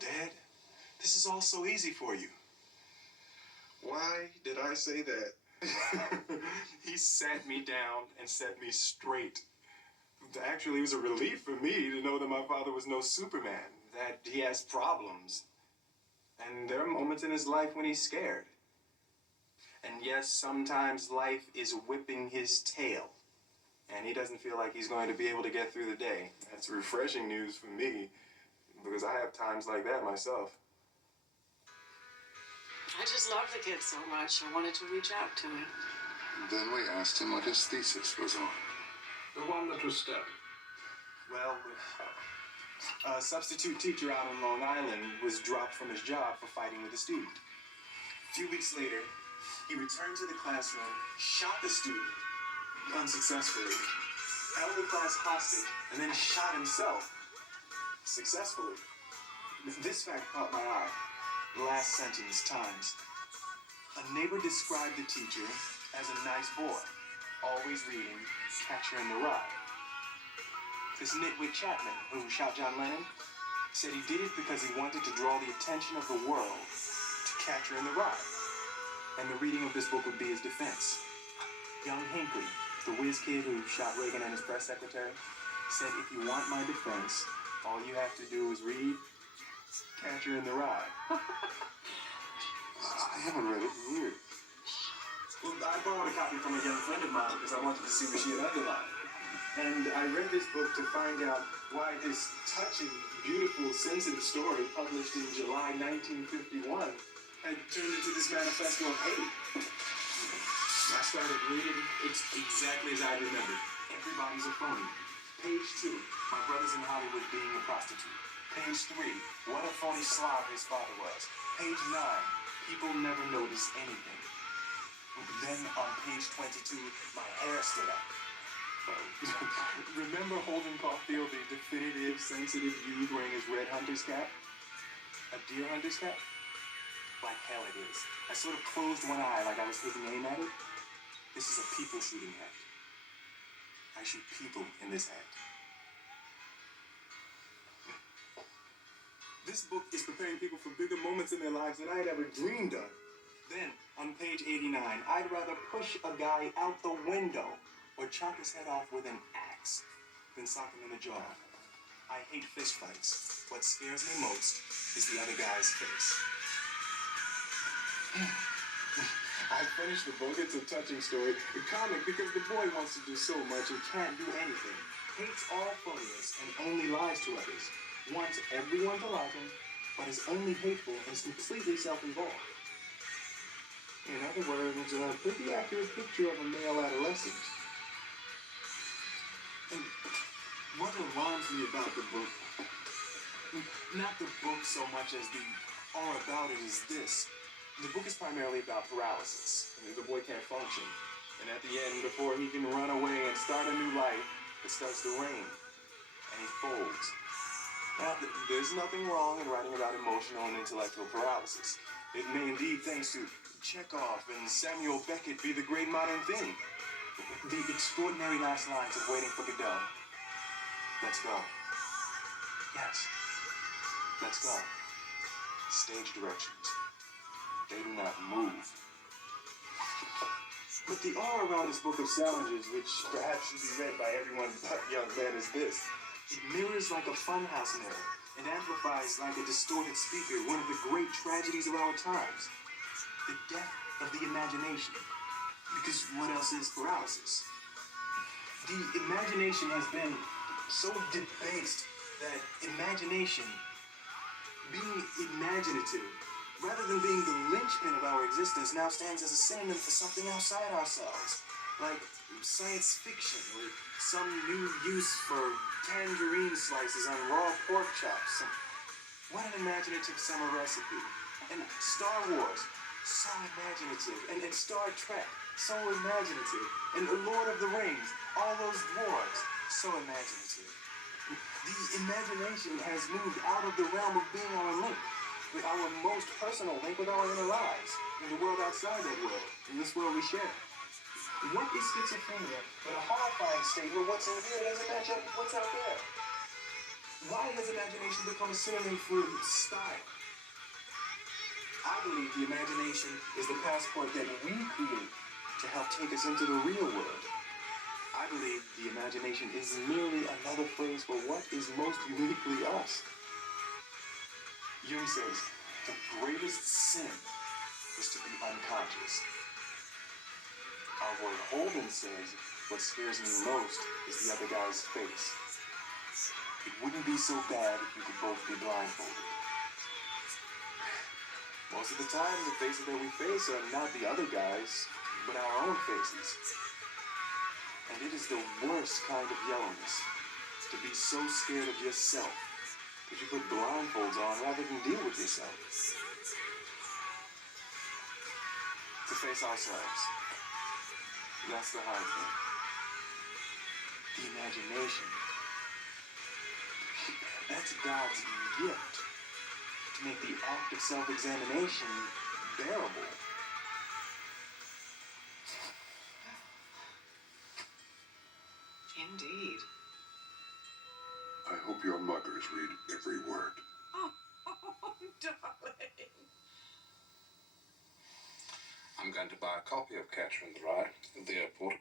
Dad, this is all so easy for you. Why did I say that? He sat me down and set me straight. Actually, it was a relief for me to know that my father was no Superman, that he has problems. And there are moments in his life when he's scared. And yes, sometimes life is whipping his tail. And he doesn't feel like he's going to be able to get through the day. That's refreshing news for me, because I have times like that myself. I just love the kid so much, I wanted to reach out to him. Then we asked him what his thesis was on. The one that was stabbed. Well, a substitute teacher out on Long Island was dropped from his job for fighting with a student. A few weeks later, he returned to the classroom, shot the student unsuccessfully, held the class hostage, and then shot himself successfully. This fact caught my eye. Last sentence times. A neighbor described the teacher as a nice boy, always reading Catcηεr Ιν Τηε Rυe. This nitwit Chapman, who shot John Lennon, said he did it because he wanted to draw the attention of the world to Catcηεr Ιν Τηε Rυe. And the reading of this book would be his defense. Young Hinckley, the whiz kid who shot Reagan and his press secretary, said if you want my defense, all you have to do is read Catcηεr Ин Τηe Rυe. I haven't read it in years. Well, I borrowed a copy from a young friend of mine because I wanted to see what she had underlined. And I read this book to find out why this touching, beautiful, sensitive story published in July 1951 had turned into this manifesto of hate. I started reading. It's exactly as I remembered. Everybody's a phony. Page 2, my brother's in Hollywood being a prostitute. Page 3, what a phony slob his father was. Page 9, people never notice anything. Then on page 22, my hair stood up. Remember Holden Caulfield, the definitive, sensitive youth wearing his red hunter's cap? A deer hunter's cap? Like hell it is. I sort of closed one eye like I was taking aim at it. This is a people shooting act. I shoot people in this act. This book is preparing people for bigger moments in their lives than I had ever dreamed of. Then, on page 89, I'd rather push a guy out the window or chop his head off with an axe than sock him in the jaw. I hate fistfights. What scares me most is the other guy's face. I finished the book. It's a touching story. A comic because the boy wants to do so much and can't do anything. Hates all phoniness and only lies to others. Wants everyone to like him, but is only hateful and is completely self-involved. In other words, a pretty accurate picture of a male adolescent. And what alarms me about the book, not the book so much as the all about it, is this. The book is primarily about paralysis. The boy can't function. And at the end, before he can run away and start a new life, it starts to rain. And he folds. Now, there's nothing wrong in writing about emotional and intellectual paralysis. It may indeed, thanks to Chekhov and Samuel Beckett, be the great modern thing. The extraordinary last lines of Waiting for Godot. Let's go. Yes. Let's go. Stage directions. They do not move. But the aura around this book of challenges, which perhaps should be read by everyone but young men, is this. It mirrors like a funhouse mirror and amplifies like a distorted speaker one of the great tragedies of our times. The death of the imagination. Because what else is paralysis? The imagination has been so debased that imagination, being imaginative, rather than being the linchpin of our existence, now stands as a synonym for something outside ourselves. Like science fiction, or some new use for tangerine slices on raw pork chops. What an imaginative summer recipe. And Star Wars, so imaginative. And Star Trek, so imaginative. And The Lord of the Rings, all those dwarves, so imaginative. The imagination has moved out of the realm of being our link, with our most personal link with our inner lives, in the world outside that world, in this world we share. What is schizophrenia but a horrifying state where what's in here doesn't match up with what's out there? Why has imagination become a synonym for style? I believe the imagination is the passport that we create to help take us into the real world. I believe the imagination is merely another phrase for what is most uniquely us. Jung says, the greatest sin is to be unconscious. Our boy Holden says, what scares me most is the other guy's face. It wouldn't be so bad if you could both be blindfolded. Most of the time, the faces that we face are not the other guys, but our own faces. And it is the worst kind of yellowness, to be so scared of yourself that you put blindfolds on rather than deal with yourself. To face ourselves. That's the hard thing. The imagination. That's God's gift to make the act of self-examination bearable. Indeed. I hope your muggers read every word. Oh, darling. I'm going to buy a copy of Catcηεr Ιν Τηε Rυe at the airport.